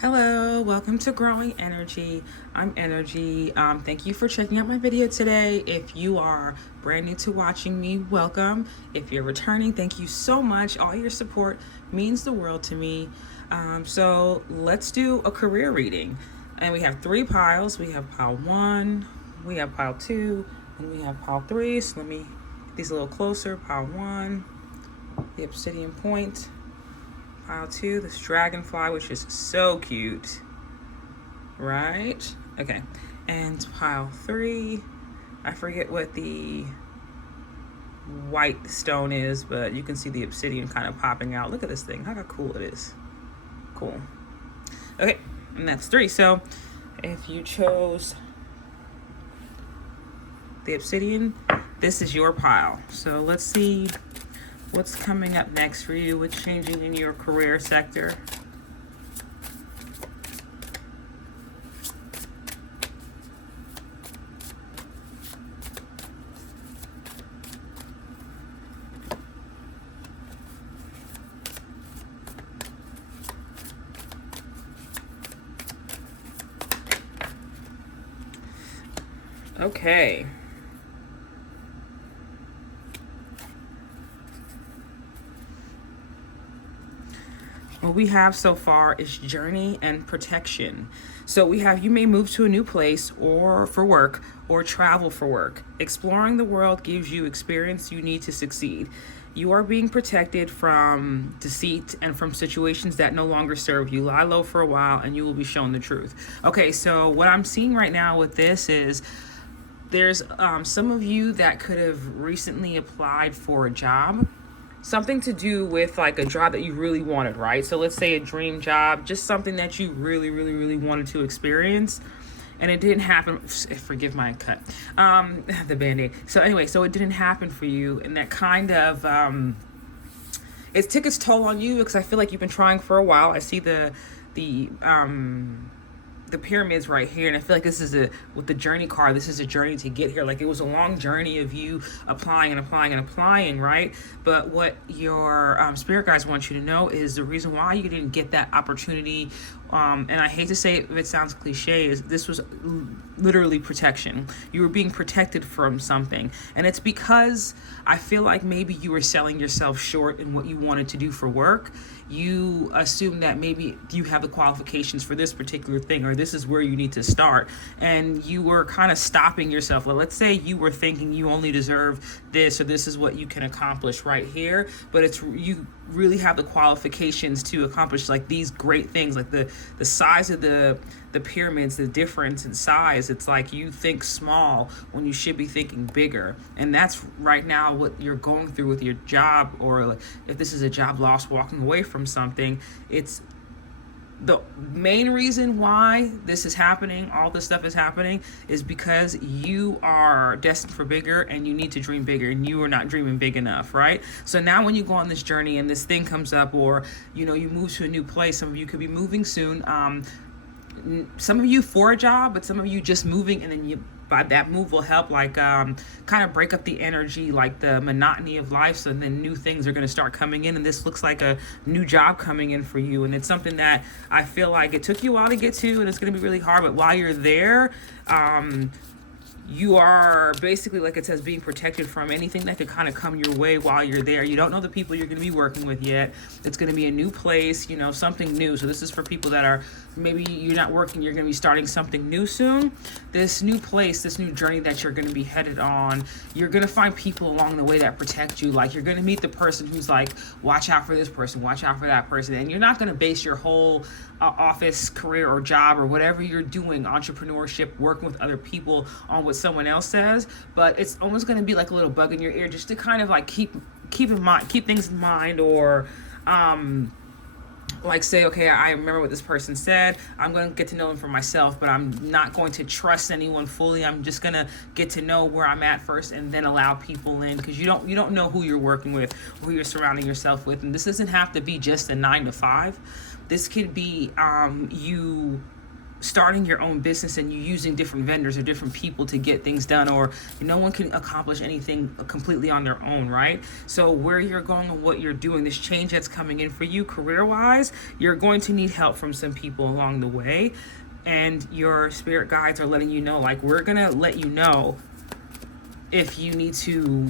Hello, welcome to Growing Energy. I'm Energy. Thank you for checking out my video today. If you are brand new to watching me, welcome. If you're returning, thank you so much. All your support means the world to me. So let's do a career reading. And we have three piles. We have pile 1, we have pile 2, and we have pile 3. So let me get these a little closer. Pile 1, the obsidian point. Pile 2, this dragonfly, which is so cute, right? Okay, and pile 3, I forget what the white stone is, but you can see the obsidian kind of popping out. Look at this thing, how cool it is. Cool. Okay, and that's 3. So if you chose the obsidian, this is your pile. So let's see what's coming up next for you? What's changing in your career sector? Okay. What we have so far is journey and protection. So we have, you may move to a new place or for work or travel for work. Exploring the world gives you experience you need to succeed. You are being protected from deceit and from situations that no longer serve you. Lie low for a while and you will be shown the truth. Okay, so what I'm seeing right now with this is there's some of you that could have recently applied for a job. Something to do with like a job that you really wanted, right? So let's say a dream job, just something that you really wanted to experience, and it didn't happen. Forgive my cut, the Band-Aid. So anyway, so it didn't happen for you, and that kind of it took its toll on you because I feel like you've been trying for a while. I see the pyramids right here, and I feel like this is with the journey card, this is a journey to get here. Like it was a long journey of you applying, right? But what your spirit guides want you to know is the reason why you didn't get that opportunity, and I hate to say it if it sounds cliche, is this was literally protection. You were being protected from something, and it's because I feel like maybe you were selling yourself short in what you wanted to do for work. You assume that maybe you have the qualifications for this particular thing, or this is where you need to start, and you were kind of stopping yourself. Well, let's say you were thinking you only deserve this, or this is what you can accomplish right here, but it's you really have the qualifications to accomplish like these great things, like the size of the pyramids, the difference in size. It's like you think small when you should be thinking bigger, and that's right now what you're going through with your job, or like if this is a job loss, walking away from something. It's the main reason why this is happening, all this stuff is happening, is because you are destined for bigger and you need to dream bigger, and you are not dreaming big enough, right? So now when you go on this journey and this thing comes up, or you move to a new place, some of you could be moving soon, some of you for a job, but some of you just moving, and then by that move will help like kind of break up the energy, like the monotony of life, so then new things are going to start coming in, and this looks like a new job coming in for you, and it's something that I feel like it took you a while to get to, and it's going to be really hard, but while you're there, you are basically, like it says, being protected from anything that could kind of come your way while you're there. You don't know the people you're going to be working with yet. It's going to be a new place, something new. So this is for people that are, maybe you're not working, you're going to be starting something new soon. This new place, this new journey that you're going to be headed on, you're going to find people along the way that protect you. Like you're going to meet the person who's like, watch out for this person, watch out for that person. And you're not going to base your whole office career or job or whatever you're doing, entrepreneurship, working with other people, on what someone else says, but it's almost going to be like a little bug in your ear, just to kind of like keep things in mind, or like say, okay, I remember what this person said, I'm going to get to know them for myself, but I'm not going to trust anyone fully. I'm just going to get to know where I'm at first, and then allow people in, because you don't know who you're working with, who you're surrounding yourself with. And this doesn't have to be just a 9 to 5. This could be you starting your own business and you using different vendors or different people to get things done, or no one can accomplish anything completely on their own, right? So where you're going and what you're doing, this change that's coming in for you career wise, you're going to need help from some people along the way. And your spirit guides are letting you know, like, we're gonna let you know if you need to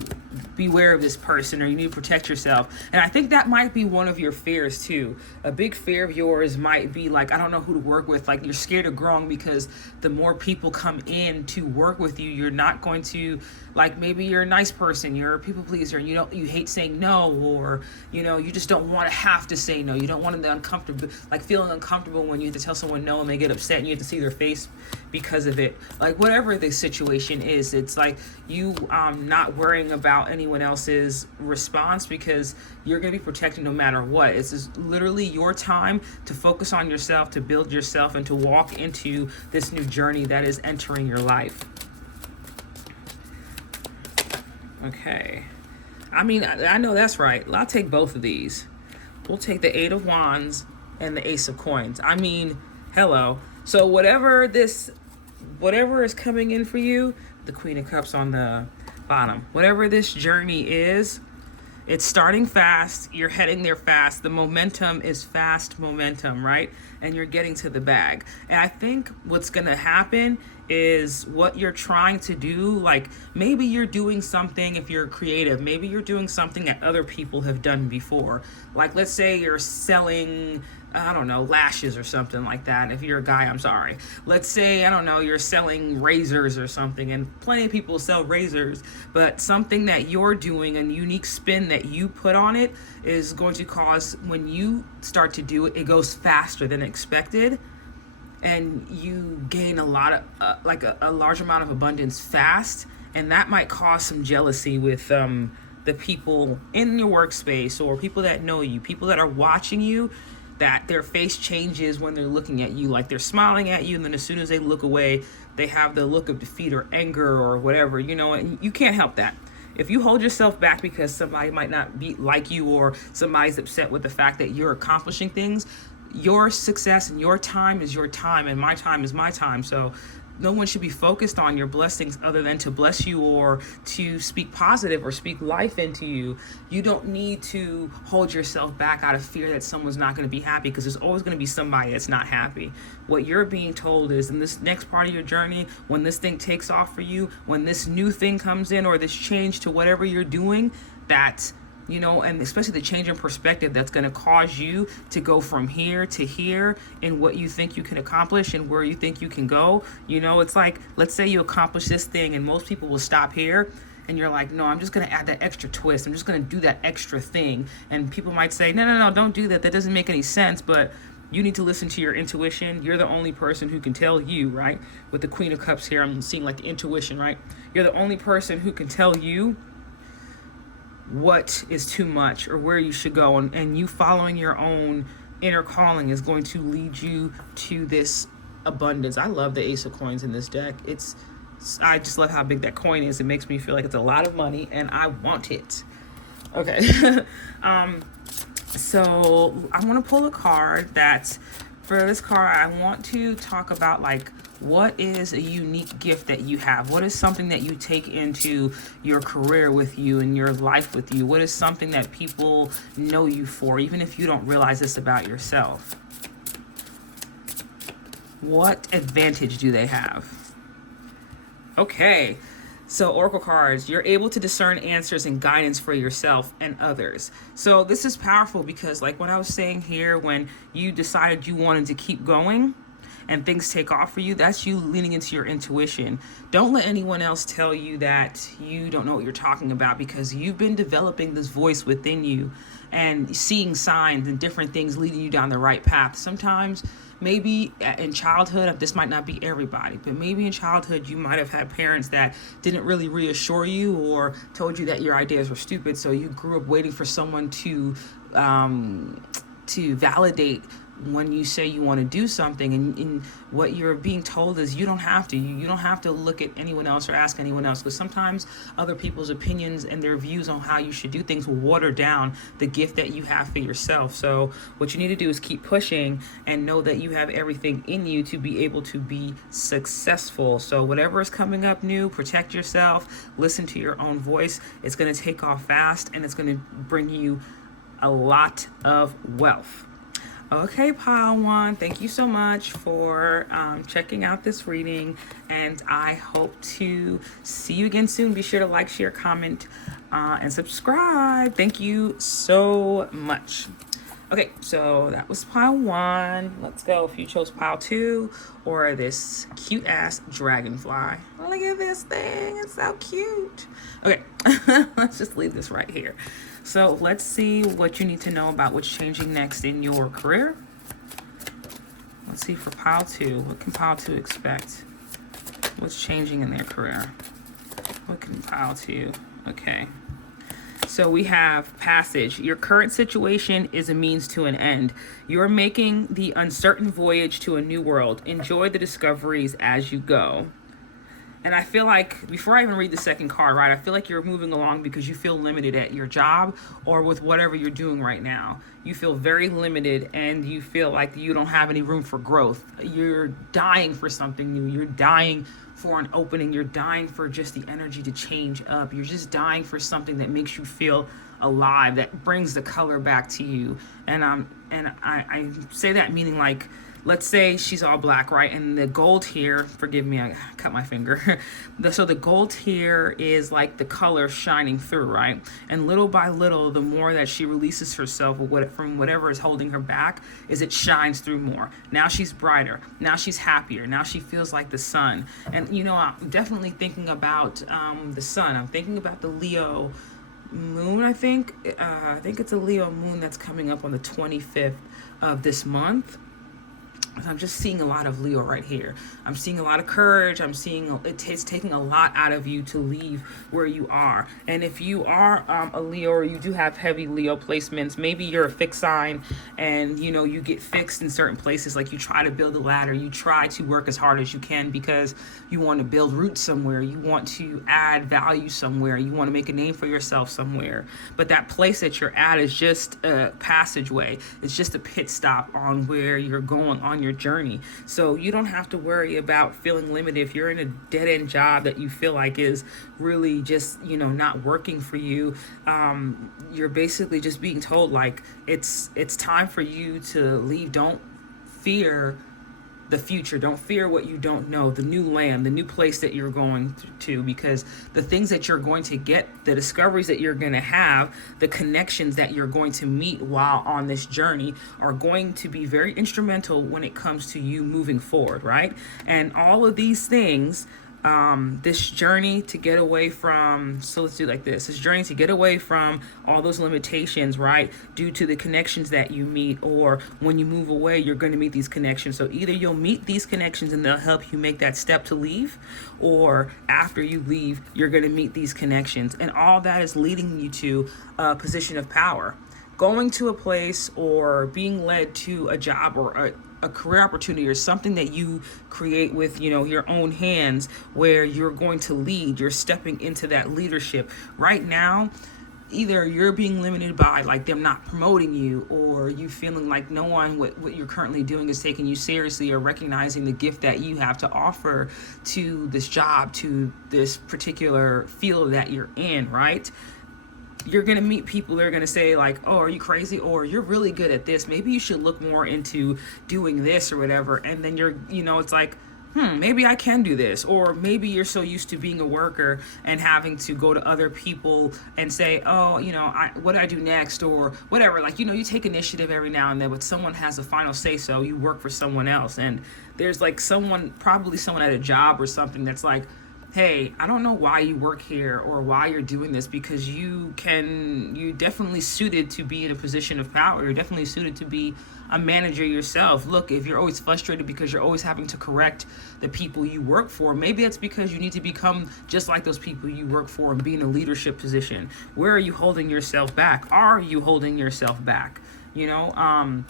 beware of this person or you need to protect yourself. And I think that might be one of your fears too. A big fear of yours might be like, I don't know who to work with. Like, you're scared of growing because the more people come in to work with you, you're not going to, like, maybe you're a nice person, you're a people pleaser, and you hate saying no, or you just don't want to have to say no. You don't want the uncomfortable, like feeling uncomfortable when you have to tell someone no and they get upset and you have to see their face because of it. Like, whatever the situation is, it's like you not worrying about anyone else's response, because you're going to be protected no matter what. It's just literally your time to focus on yourself, to build yourself, and to walk into this new journey that is entering your life. Okay. I mean, I know that's right. I'll take both of these. We'll take the Eight of Wands and the Ace of Coins. I mean, hello. So whatever is coming in for you, the Queen of Cups on the bottom, whatever this journey is, it's starting fast. You're heading there fast. The momentum is fast momentum, right? And you're getting to the bag. And I think what's going to happen is what you're trying to do, like maybe you're doing something, if you're creative, maybe you're doing something that other people have done before. Like, let's say you're selling, I don't know, lashes or something like that. If you're a guy, I'm sorry. Let's say, I don't know, you're selling razors or something, and plenty of people sell razors, but something that you're doing, a unique spin that you put on it, is going to cause, when you start to do it, it goes faster than expected. And you gain a lot of, a large amount of abundance fast. And that might cause some jealousy with the people in your workspace, or people that know you, people that are watching you, that their face changes when they're looking at you. Like, they're smiling at you, and then as soon as they look away, they have the look of defeat or anger or whatever, and you can't help that. If you hold yourself back because somebody might not be like you, or somebody's upset with the fact that you're accomplishing things, your success and your time is your time, and my time is my time. So no one should be focused on your blessings other than to bless you, or to speak positive or speak life into you. You don't need to hold yourself back out of fear that someone's not going to be happy, because there's always going to be somebody that's not happy. What you're being told is, in this next part of your journey, when this thing takes off for you, when this new thing comes in, or this change to whatever you're doing, that and especially the change in perspective that's going to cause you to go from here to here in what you think you can accomplish and where you think you can go. It's like, let's say you accomplish this thing and most people will stop here, and you're like, no, I'm just going to add that extra twist. I'm just going to do that extra thing. And people might say, no, don't do that. That doesn't make any sense. But you need to listen to your intuition. You're the only person who can tell you, right? With the Queen of Cups here, I'm seeing like the intuition, right? You're the only person who can tell you what is too much or where you should go, and you following your own inner calling is going to lead you to this abundance. I love the Ace of Coins in this deck. I just love how big that coin is. It makes me feel like it's a lot of money and I want it. Okay. So I'm going to pull a card for this card, I want to talk about, like, what is a unique gift that you have? What is something that you take into your career with you and your life with you? What is something that people know you for, even if you don't realize this about yourself? What advantage do they have? Okay. So Oracle cards, you're able to discern answers and guidance for yourself and others. So this is powerful because, like what I was saying here, when you decided you wanted to keep going and things take off for you, that's you leaning into your intuition. Don't let anyone else tell you that you don't know what you're talking about, because you've been developing this voice within you and seeing signs and different things leading you down the right path. Sometimes, maybe in childhood, this might not be everybody, but maybe in childhood you might have had parents that didn't really reassure you or told you that your ideas were stupid, so you grew up waiting for someone to validate when you say you want to do something, and what you're being told is you don't have to. You don't have to look at anyone else or ask anyone else, because sometimes other people's opinions and their views on how you should do things will water down the gift that you have for yourself. So what you need to do is keep pushing and know that you have everything in you to be able to be successful. So whatever is coming up new, protect yourself, listen to your own voice. It's going to take off fast, and it's going to bring you a lot of wealth. Okay, pile one, thank you so much for checking out this reading, and I hope to see you again soon. Be sure to like, share, comment, and subscribe. Thank you so much. Okay, so that was pile one. Let's go if you chose pile two or this cute ass dragonfly. Look at this thing, it's so cute. Okay, let's just leave this right here. So let's see what you need to know about what's changing next in your career. Let's see for pile two. What can pile two expect? What's changing in their career? What can pile two? Okay. So we have passage. Your current situation is a means to an end. You're making the uncertain voyage to a new world. Enjoy the discoveries as you go. And I feel like, before I even read the second card, right, I feel like you're moving along because you feel limited at your job or with whatever you're doing right now. You feel very limited, and you feel like you don't have any room for growth. You're dying for something new. You're dying for an opening. You're dying for just the energy to change up. You're just dying for something that makes you feel alive, that brings the color back to you. And I say that meaning, like, let's say she's all black, right? And the gold here, forgive me, I cut my finger. So the gold here is like the color shining through, right? And little by little, the more that she releases herself from whatever is holding her back, is it shines through more. Now she's brighter. Now she's happier. Now she feels like the sun. And, you know, I'm definitely thinking about the sun. I'm thinking about the Leo moon, I think. I think it's a Leo moon that's coming up on the 25th of this month. I'm just seeing a lot of Leo right here. I'm seeing a lot of courage. I'm seeing it's taking a lot out of you to leave where you are. And if you are a Leo, or you do have heavy Leo placements, maybe you're a fixed sign, and you know, you get fixed in certain places. Like, you try to build a ladder, you try to work as hard as you can because you want to build roots somewhere, you want to add value somewhere, you want to make a name for yourself somewhere. But that place that you're at is just a passageway. It's just a pit stop on where you're going on your journey. So you don't have to worry about feeling limited. If you're in a dead-end job that you feel like is really just, you know, not working for you, you're basically just being told, like, it's time for you to leave. Don't fear the future. Don't fear what you don't know, the new land, the new place that you're going to, because the things that you're going to get, the discoveries that you're going to have, the connections that you're going to meet while on this journey are going to be very instrumental when it comes to you moving forward, right? And all of these things, this journey to get away from, so let's do like this journey to get away from all those limitations, right, due to the connections that you meet, or when you move away, you're going to meet these connections. So either you'll meet these connections and they'll help you make that step to leave, or after you leave, you're going to meet these connections, and all that is leading you to a position of power. Going to a place or being led to a job or a career opportunity or something that you create with, you know, your own hands, where you're going to lead, you're stepping into that leadership. Right now, either you're being limited by, like, them not promoting you, or you feeling like no one, what you're currently doing is taking you seriously, or recognizing the gift that you have to offer to this job, to this particular field that you're in, right? You're going to meet people that are going to say, like, oh, are you crazy? Or you're really good at this. Maybe you should look more into doing this or whatever. And then you're, you know, it's like, maybe I can do this. Or maybe you're so used to being a worker and having to go to other people and say, oh, you know, what do I do next, or whatever. Like, you know, you take initiative every now and then, but someone has a final say, so you work for someone else. And there's like probably someone at a job or something that's like, hey, I don't know why you work here or why you're doing this, because you're definitely suited to be in a position of power. You're definitely suited to be a manager yourself. Look, if you're always frustrated because you're always having to correct the people you work for, maybe it's because you need to become just like those people you work for and be in a leadership position. Where are you holding yourself back? Are you holding yourself back? You know,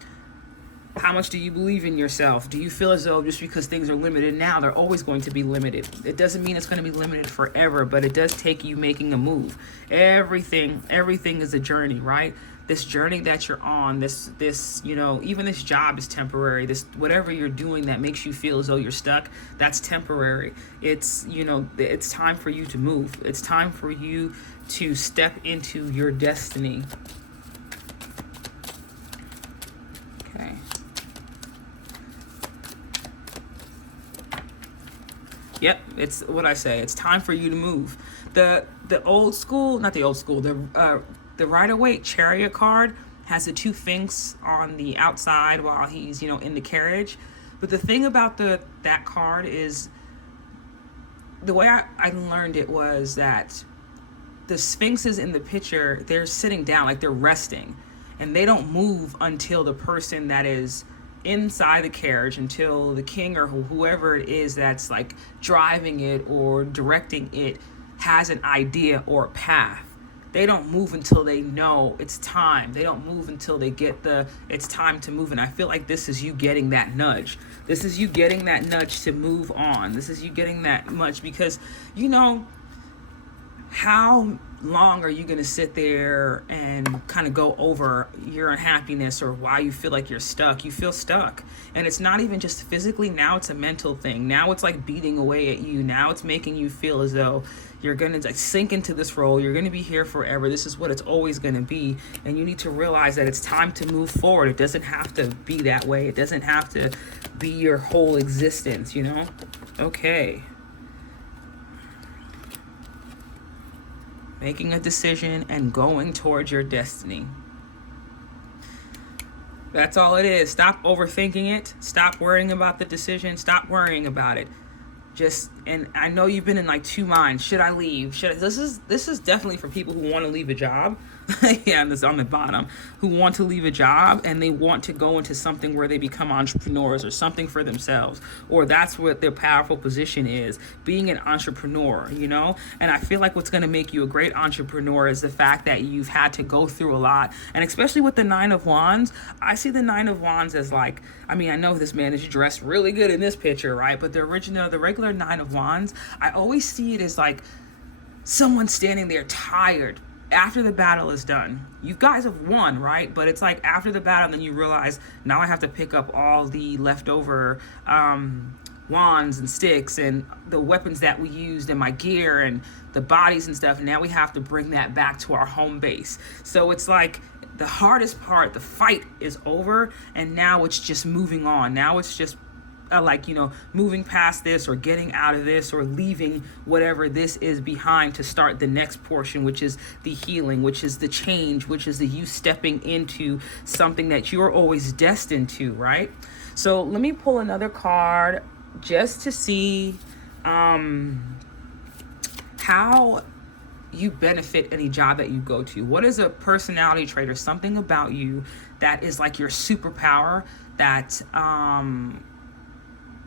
How much do you believe in yourself? Do you feel as though just because things are limited now, they're always going to be limited? It doesn't mean it's going to be limited forever, but it does take you making a move. Everything is a journey, right? This journey that you're on, this, even this job is temporary. This, whatever you're doing that makes you feel as though you're stuck, that's temporary. It's, it's time for you to move. It's time for you to step into your destiny. Okay. Yep, it's what I say. It's time for you to move. The old school, not the old school, the Rider-Waite Chariot card has the two Finks on the outside while he's, in the carriage. But the thing about that card is, the way I learned it was that the Sphinxes in the picture, they're sitting down, like they're resting. And they don't move until the person that is inside the carriage, until the king or whoever it is that's like driving it or directing it has an idea or a path. They don't move until they know it's time. They don't move until they get it's time to move. And I feel like this is you getting that nudge. This is you getting that nudge to move on. This is you getting that much because, how long are you going to sit there and kind of go over your unhappiness or why you feel like you're stuck? You feel stuck. And it's not even just physically. Now it's a mental thing. Now it's like beating away at you. Now it's making you feel as though you're going to sink into this role. You're going to be here forever. This is what it's always going to be. And you need to realize that it's time to move forward. It doesn't have to be that way. It doesn't have to be your whole existence, Okay. Making a decision and going towards your destiny. That's all it is. Stop overthinking it. Stop worrying about the decision. Stop worrying about it. And I know you've been in like two minds. Should I leave? This is definitely for people who want to leave a job. Yeah, and this on the bottom, who want to leave a job and they want to go into something where they become entrepreneurs or something for themselves, or that's what their powerful position is, being an entrepreneur, And I feel like what's going to make you a great entrepreneur is the fact that you've had to go through a lot. And especially with the Nine of Wands, I see the Nine of Wands as like, I know this man is dressed really good in this picture, right? But the regular Nine of Wands, I always see it as like someone standing there tired after the battle is done. You guys have won, right? But it's like after the battle, then you realize, now I have to pick up all the leftover wands and sticks and the weapons that we used and my gear and the bodies and stuff. Now we have to bring that back to our home base. So it's like the hardest part, the fight is over, and now it's just moving on. Now it's just moving past this or getting out of this or leaving whatever this is behind to start the next portion, which is the healing, which is the change, which is the you stepping into something that you're always destined to, right? So let me pull another card just to see how you benefit any job that you go to. What is a personality trait or something about you that is like your superpower that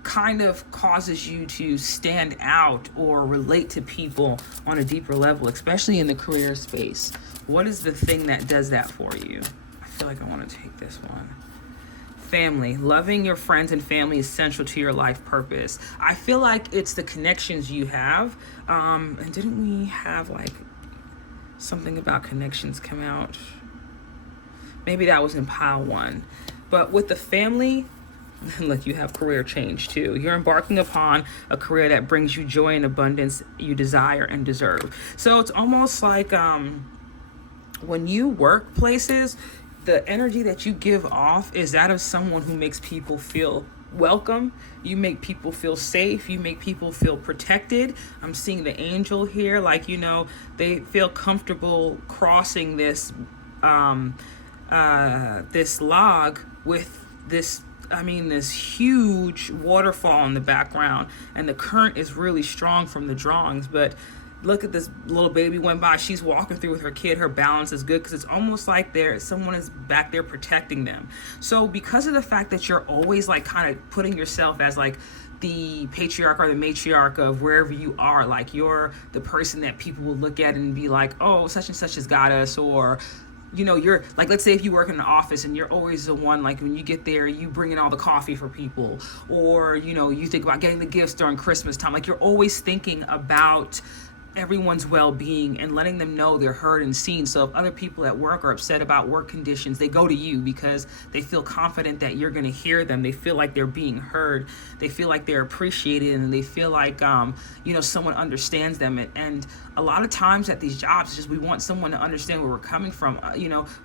kind of causes you to stand out or relate to people on a deeper level, especially in the career space? What is the thing that does that for you? I feel like I want to take this one. Family. Loving your friends and family is central to your life purpose. I feel like it's the connections you have. And didn't we have like something about connections come out? Maybe that was in pile one. But with the family, look, you have career change too. You're embarking upon a career that brings you joy and abundance you desire and deserve. So it's almost like when you work places, the energy that you give off is that of someone who makes people feel welcome. You make people feel safe. You make people feel protected. I'm seeing the angel here, like, they feel comfortable crossing this this log with this huge waterfall in the background, and the current is really strong from the drawings. But look at this little baby went by. She's walking through with her kid. Her balance is good because it's almost like someone is back there protecting them. So because of the fact that you're always like kind of putting yourself as like the patriarch or the matriarch of wherever you are, like you're the person that people will look at and be like, oh, such and such has got us, or you're like, let's say if you work in an office and you're always the one, like when you get there, you bring in all the coffee for people, or, you think about getting the gifts during Christmas time. Like, you're always thinking about everyone's well-being and letting them know they're heard and seen. So if other people at work are upset about work conditions, they go to you because they feel confident that you're going to hear them. They feel like they're being heard. They feel like they're appreciated, and they feel like someone understands them. And a lot of times at these jobs, it's just we want someone to understand where we're coming from.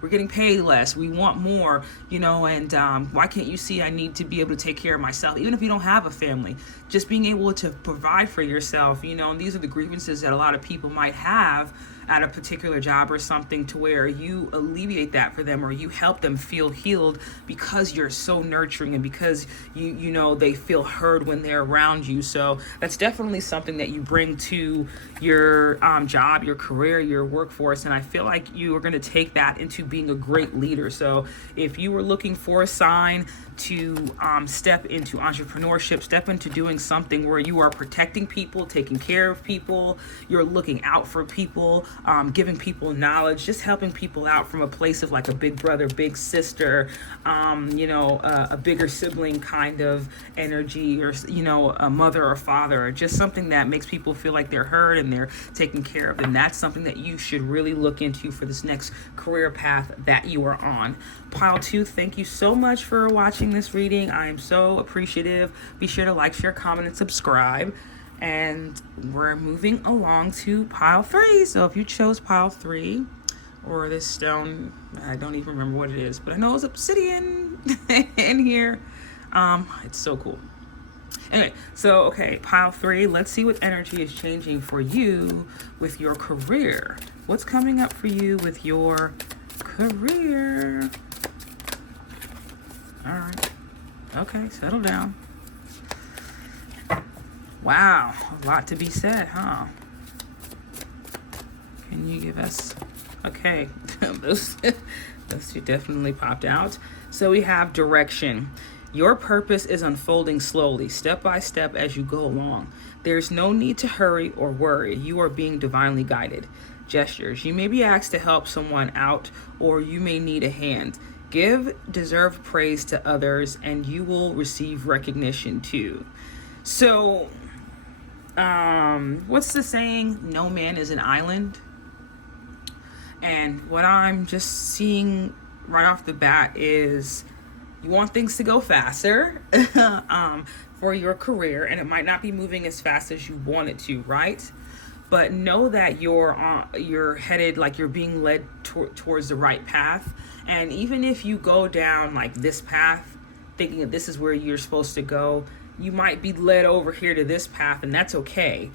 We're getting paid less, we want more, and why can't you see I need to be able to take care of myself, even if you don't have a family? Just being able to provide for yourself, and these are the grievances that a lot of people might have at a particular job or something, to where you alleviate that for them, or you help them feel healed because you're so nurturing, and because they feel heard when they're around you. So that's definitely something that you bring to your job, your career, your workforce, and I feel like you are going to take that into being a great leader. So if you were looking for a sign to step into entrepreneurship, step into doing something where you are protecting people, taking care of people, you're looking out for people, giving people knowledge, just helping people out from a place of like a big brother, big sister, a bigger sibling kind of energy, or, a mother or father, or just something that makes people feel like they're heard and they're taken care of. And that's something that you should really look into for this next career path that you are on. Pile 2, thank you so much for watching this reading. I am so appreciative. Be sure to like, share, comment, and subscribe. And we're moving along to pile 3. So if you chose pile 3, or this stone, I don't even remember what it is, but I know it's obsidian in here. It's so cool. Anyway, so okay, pile 3, let's see what energy is changing for you with your career. What's coming up for you with your career? All right. Okay, settle down. Wow, a lot to be said, huh? Can you give us... Okay, those two definitely popped out. So we have direction. Your purpose is unfolding slowly, step by step as you go along. There's no need to hurry or worry. You are being divinely guided. Gestures. You may be asked to help someone out, or you may need a hand. Give deserved praise to others, and you will receive recognition too. So, what's the saying? No man is an island. And what I'm just seeing right off the bat is you want things to go faster for your career, and it might not be moving as fast as you want it to, right? But know that you're headed, like you're being led towards the right path. And even if you go down like this path, thinking that this is where you're supposed to go, you might be led over here to this path, and that's okay.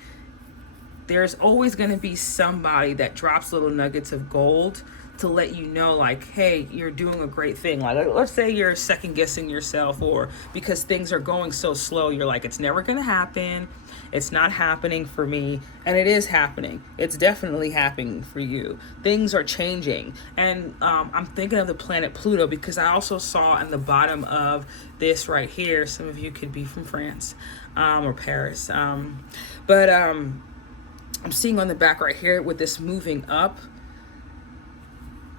There's always going to be somebody that drops little nuggets of gold to let you know, like, hey, you're doing a great thing. Like, let's say you're second guessing yourself, or because things are going so slow, you're like, it's never going to happen. It's not happening for me. And it is happening. It's definitely happening for you. Things are changing. And I'm thinking of the planet Pluto, because I also saw in the bottom of this right here, some of you could be from France or Paris. But I'm seeing on the back right here with this moving up,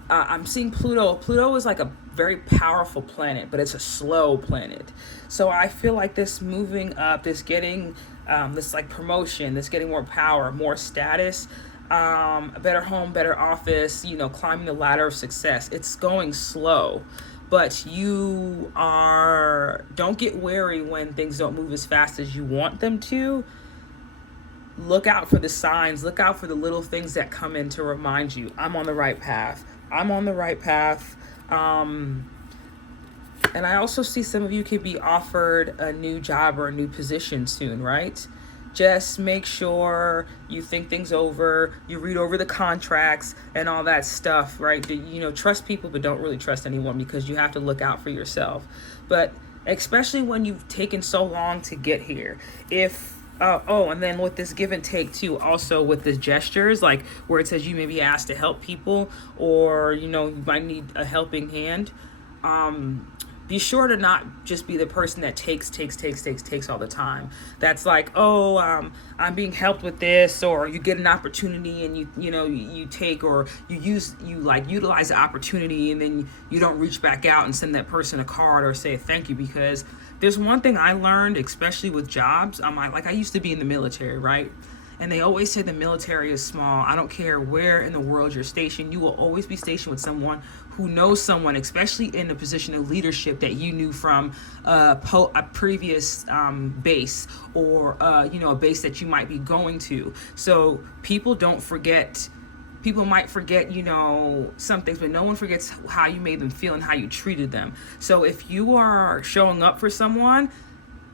I'm seeing Pluto. Pluto is like a very powerful planet, but it's a slow planet. So I feel like this moving up, this getting, this like promotion, this getting more power, more status, a better home, better office, climbing the ladder of success. It's going slow, but don't get wary when things don't move as fast as you want them to. Look out for the signs. Look out for the little things that come in to remind you, I'm on the right path. I'm on the right path. And I also see some of you could be offered a new job or a new position soon, right? Just make sure you think things over, you read over the contracts and all that stuff, right? Trust people, but don't really trust anyone, because you have to look out for yourself. But especially when you've taken so long to get here. And then with this give and take too, also with the gestures, like where it says you may be asked to help people, or, you might need a helping hand. be sure to not just be the person that takes all the time. That's like, oh, I'm being helped with this, or you get an opportunity and you take, or you like utilize the opportunity and then you don't reach back out and send that person a card or say thank you. Because there's one thing I learned, especially with jobs. I used to be in the military, right? And they always say the military is small. I don't care where in the world you're stationed. You will always be stationed with someone who knows someone, especially in a position of leadership that you knew from a previous base, or a base that you might be going to. So people don't forget. People might forget, some things, but no one forgets how you made them feel and how you treated them. So if you are showing up for someone,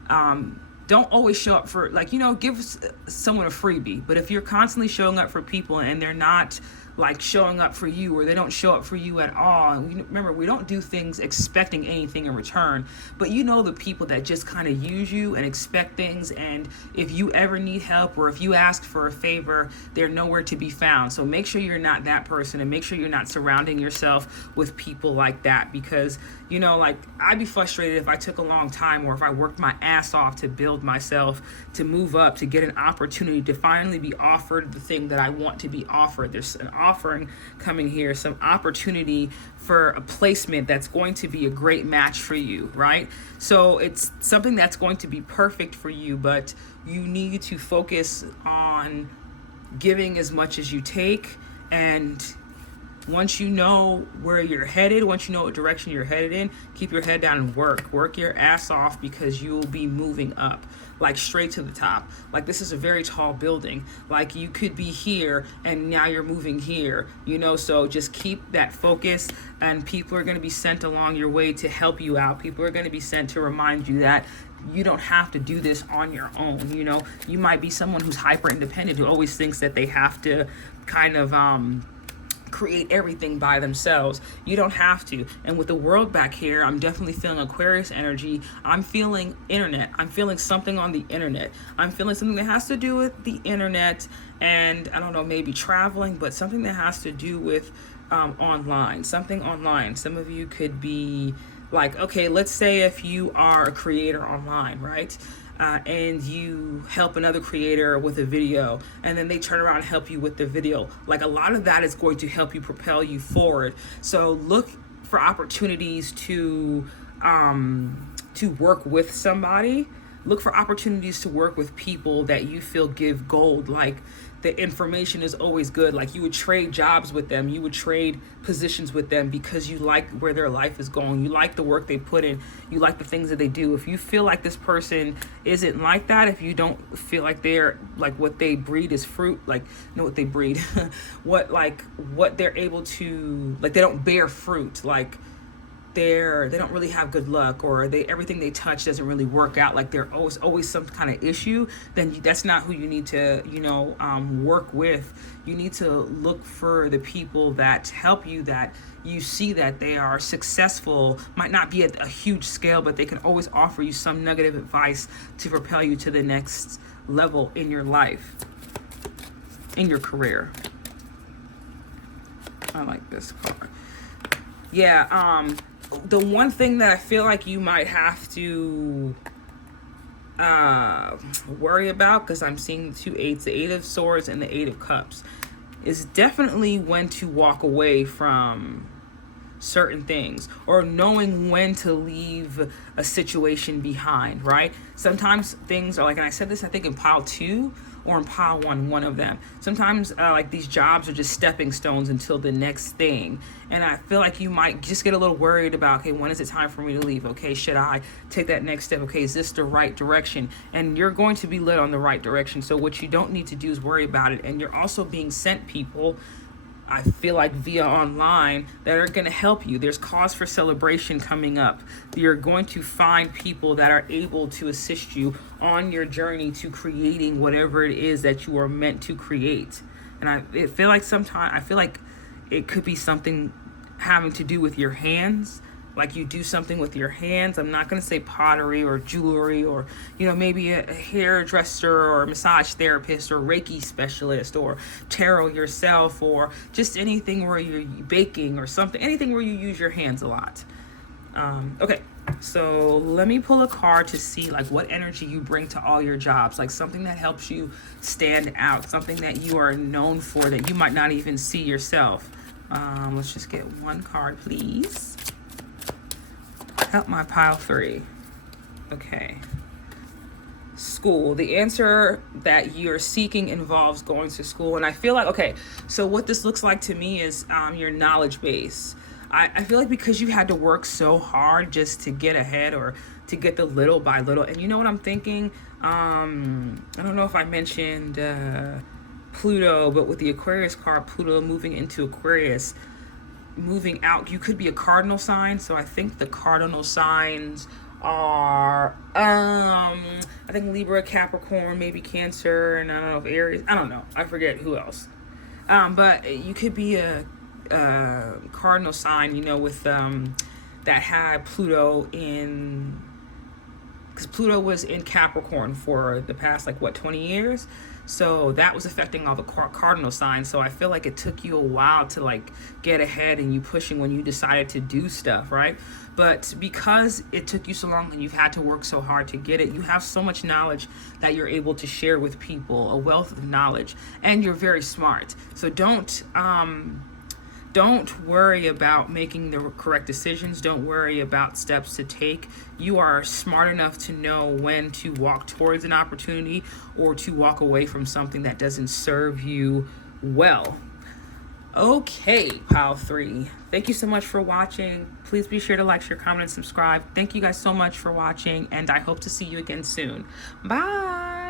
don't always show up for, give someone a freebie. But if you're constantly showing up for people and they're not showing up for you, or they don't show up for you at all, and remember, we don't do things expecting anything in return, but the people that just kind of use you and expect things, and if you ever need help or if you ask for a favor, they're nowhere to be found. So make sure you're not that person, and make sure you're not surrounding yourself with people like that, because I'd be frustrated if I took a long time, or if I worked my ass off to build myself, to move up, to get an opportunity, to finally be offered the thing that I want to be offered. There's an offering coming here, some opportunity for a placement that's going to be a great match for you, right? So it's something that's going to be perfect for you, but you need to focus on giving as much as you take. And once you know where you're headed, once you know what direction you're headed in, keep your head down and work your ass off, because you'll be moving up, straight to the top. This is a very tall building. You could be here and now you're moving here, so just keep that focus, and people are going to be sent along your way to help you out. People are going to be sent to remind you that you don't have to do this on your own. You might be someone who's hyper independent, who always thinks that they have to kind of create everything by themselves. You don't have to. And with the world back here, I'm definitely feeling Aquarius energy. I'm feeling internet. I'm feeling something on the internet. I'm feeling something that has to do with the internet, and I don't know, maybe traveling, but something that has to do with online. Something online. Some of you could be okay, let's say if you are a creator online, right? And you help another creator with a video, and then they turn around and help you with the video. A lot of that is going to help you propel you forward. So look for opportunities to work with somebody. Look for opportunities to work with people that you feel give gold. The information is always good. You would trade jobs with them. You would trade positions with them because you like where their life is going. You like the work they put in. You like the things that they do. If you feel like this person isn't like that, if you don't feel like they're what they breed is fruit, know what they breed, what they're able to, they don't bear fruit, they don't really have good luck, or everything they touch doesn't really work out, there always some kind of issue, then that's not who you need to work with. You need to look for the people that help you, that you see that they are successful, might not be at a huge scale, but they can always offer you some negative advice to propel you to the next level in your life, in your career. I like this card. Yeah, the one thing that I feel like you might have to worry about, because I'm seeing the 2 8s, the 8 of Swords and the 8 of Cups, is definitely when to walk away from certain things, or knowing when to leave a situation behind, right? Sometimes things are and I said this, I think in pile 2 or in pile 1, one of them. Sometimes these jobs are just stepping stones until the next thing. And I feel like you might just get a little worried about, okay, when is it time for me to leave? Okay, should I take that next step? Okay, is this the right direction? And you're going to be led on the right direction. So what you don't need to do is worry about it. And you're also being sent people, I feel like via online, that are going to help you. There's cause for celebration coming up. You're going to find people that are able to assist you on your journey to creating whatever it is that you are meant to create. And I feel like it could be something having to do with your hands. You do something with your hands. I'm not going to say pottery or jewelry, or maybe a hairdresser or a massage therapist or Reiki specialist or tarot yourself, or just anything where you're baking or something, anything where you use your hands a lot. Okay, So let me pull a card to see like what energy you bring to all your jobs, like something that helps you stand out, something that you are known for that you might not even see yourself. Let's just get one card, please. Help my pile 3. Okay. School. The answer that you're seeking involves going to school. And I feel like, okay, so what this looks like to me is your knowledge base. I feel like because you had to work so hard just to get ahead or to get the little by little. And you know what I'm thinking? I don't know if I mentioned Pluto, but with the Aquarius card, Pluto moving into Aquarius, moving out, you could be a cardinal sign. So I think the cardinal signs are I think Libra, Capricorn, maybe Cancer, and I don't know if Aries, I don't know, I forget who else. But you could be a cardinal sign, you know, with that had Pluto in, because Pluto was in Capricorn for the past like what 20 years, so that was affecting all the cardinal signs. So I feel like it took you a while to like get ahead and you pushing when you decided to do stuff, right? But because it took you so long and you've had to work so hard to get it, you have so much knowledge that you're able to share with people, a wealth of knowledge, and you're very smart. So don't worry about making the correct decisions. Don't worry about steps to take. You are smart enough to know when to walk towards an opportunity or to walk away from something that doesn't serve you well. Okay, pile 3. Thank you so much for watching. Please be sure to like, share, comment, and subscribe. Thank you guys so much for watching, and I hope to see you again soon. Bye.